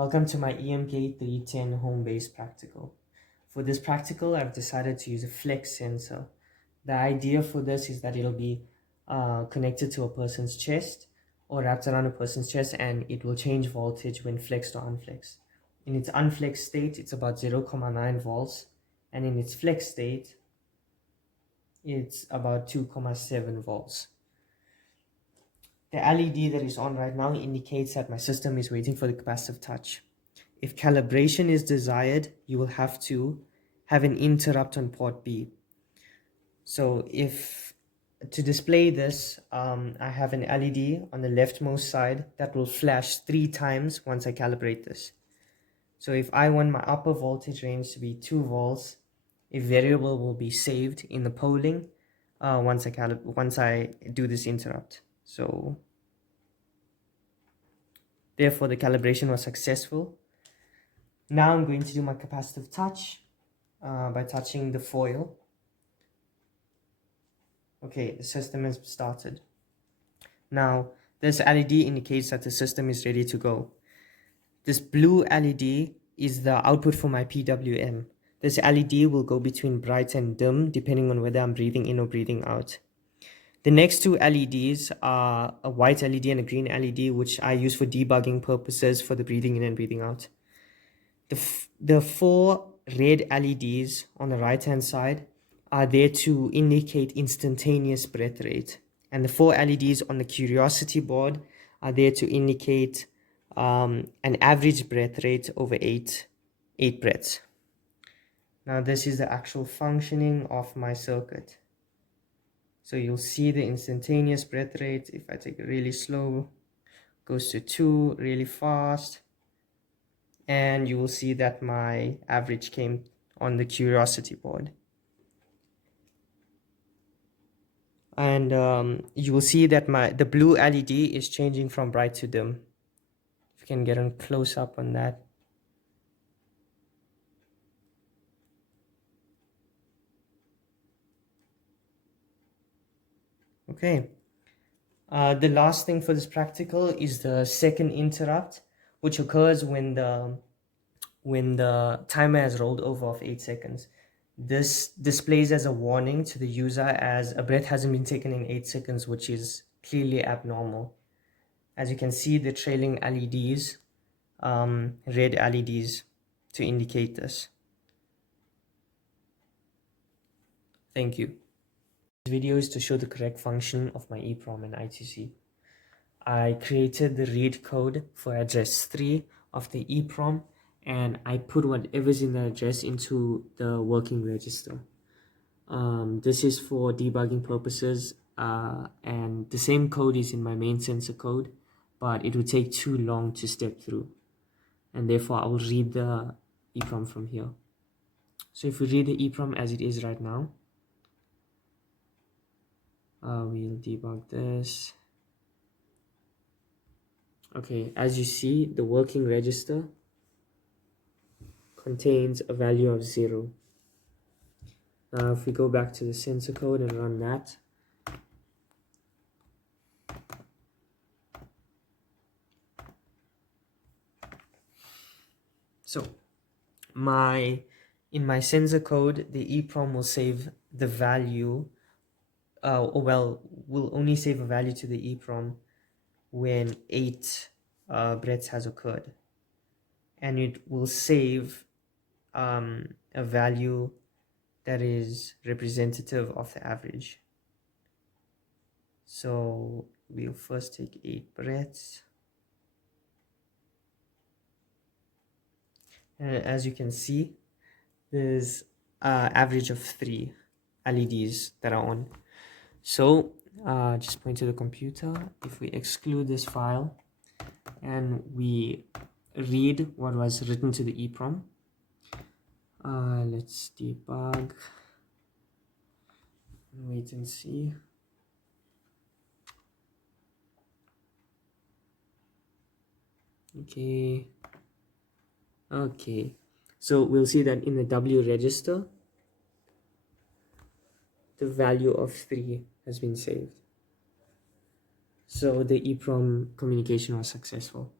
Welcome to my EMK 310 home-based practical. For this practical, I've decided to use a flex sensor. The idea for this is that it'll be connected to a person's chest or wrapped around a person's chest, and it will change voltage when flexed or unflexed. In its unflexed state, it's about 0.9 volts, and in its flex state, it's about 2.7 volts. The LED that is on right now indicates that my system is waiting for the capacitive touch. If calibration is desired, you will have to have an interrupt on port B. So to display this, I have an LED on the leftmost side that will flash 3 times once I calibrate this. So if I want my upper voltage range to be 2 volts, a variable will be saved in the polling once I do this interrupt. So therefore the calibration was successful. Now I'm going to do my capacitive touch by touching the foil. Okay, the system has started. Now this LED indicates that the system is ready to go. This blue LED is the output for my PWM. This LED will go between bright and dim depending on whether I'm breathing in or breathing out. The next two LEDs are a white LED and a green LED, which I use for debugging purposes for the breathing in and breathing out. The 4 red LEDs on the right hand side are there to indicate instantaneous breath rate, and the 4 LEDs on the curiosity board are there to indicate an average breath rate over 8 breaths. Now this is the actual functioning of my circuit. So you'll see the instantaneous breath rate. If I take it really slow, goes to 2, really fast, and you will see that my average came on the curiosity board. And you will see that the blue LED is changing from bright to dim. If you can get a close up on that. Okay. The last thing for this practical is the second interrupt, which occurs when the timer has rolled over of 8 seconds. This displays as a warning to the user as a breath hasn't been taken in 8 seconds, which is clearly abnormal. As you can see, the trailing LEDs, red LEDs to indicate this. Thank you. This video is to show the correct function of my EEPROM and I2C. I created the read code for address 3 of the EEPROM, and I put whatever's in the address into the working register. This is for debugging purposes, and the same code is in my main sensor code, but it would take too long to step through, and therefore I will read the EEPROM from here. So if we read the EEPROM as it is right now, we'll debug this. Okay, as you see, the working register contains a value of 0. Now if we go back to the sensor code and run that, so in my sensor code, the EEPROM will save the value, will only save a value to the EEPROM when 8 breaths has occurred, and it will save a value that is representative of the average. So we'll first take 8 breaths, and as you can see, there's an average of 3 LEDs that are on. So just point to the computer. If we exclude this file and we read what was written to the EEPROM, let's debug, wait and see. Okay, so we'll see that in the W register, the value of 3 has been saved. So the EEPROM communication was successful.